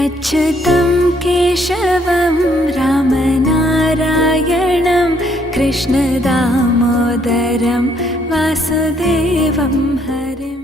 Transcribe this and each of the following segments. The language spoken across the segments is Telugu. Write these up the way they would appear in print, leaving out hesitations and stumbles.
अच्युतं केशवं रामनारायणं कृष्णदामोदरं वासुदेवं हरिं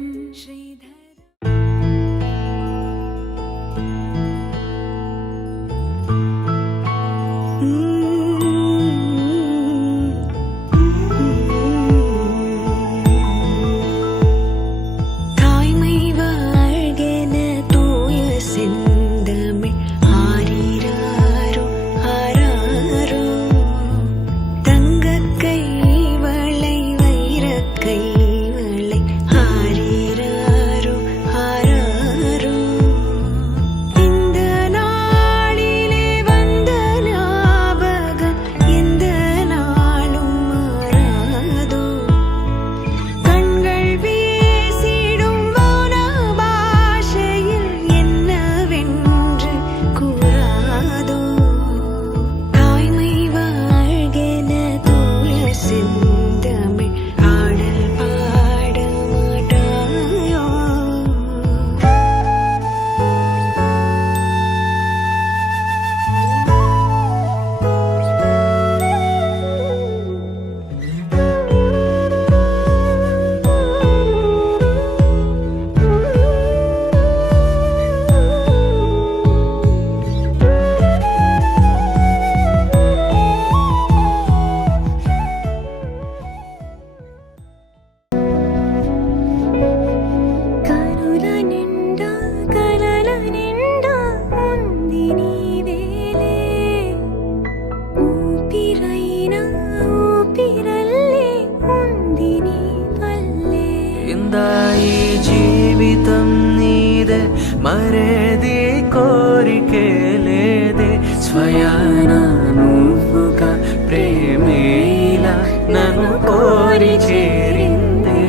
జీవితం నీదే మరేది కోరికే లేదే స్వయాన నువ్వుగా ప్రేమేలా నన్ను కోరి చేరిందే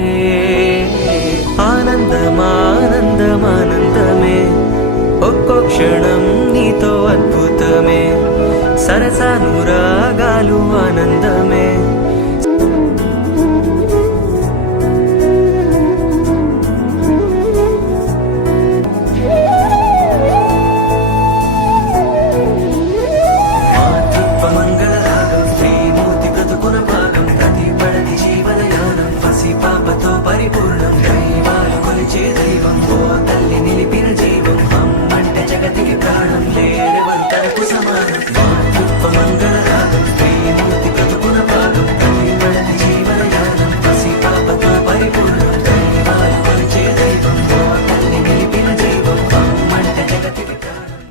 ఆనందమానందమానందమే ఒక్కో క్షణం నీతో అద్భుతమే సరసానురాగాలు ఆనందమే పరిపూర్ణం దైవాలు కొలిచే దైవం ఓ తల్లి నిలిపిన జీవం అమ్మంటే జగతికి ప్రాణం లేరెవరు తనకు సమానం మంగళ రాగం శ్రీమూర్తి బ్రతుకున భాగం ప్రతిపడని జీవన యానం పసి పాపతో పరిపూర్ణం దైవాలు కొలిచే దైవం ఓ తల్లి నిలిపిన జీవం అమ్మంటే జగతికి ప్రాణం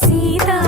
సీతా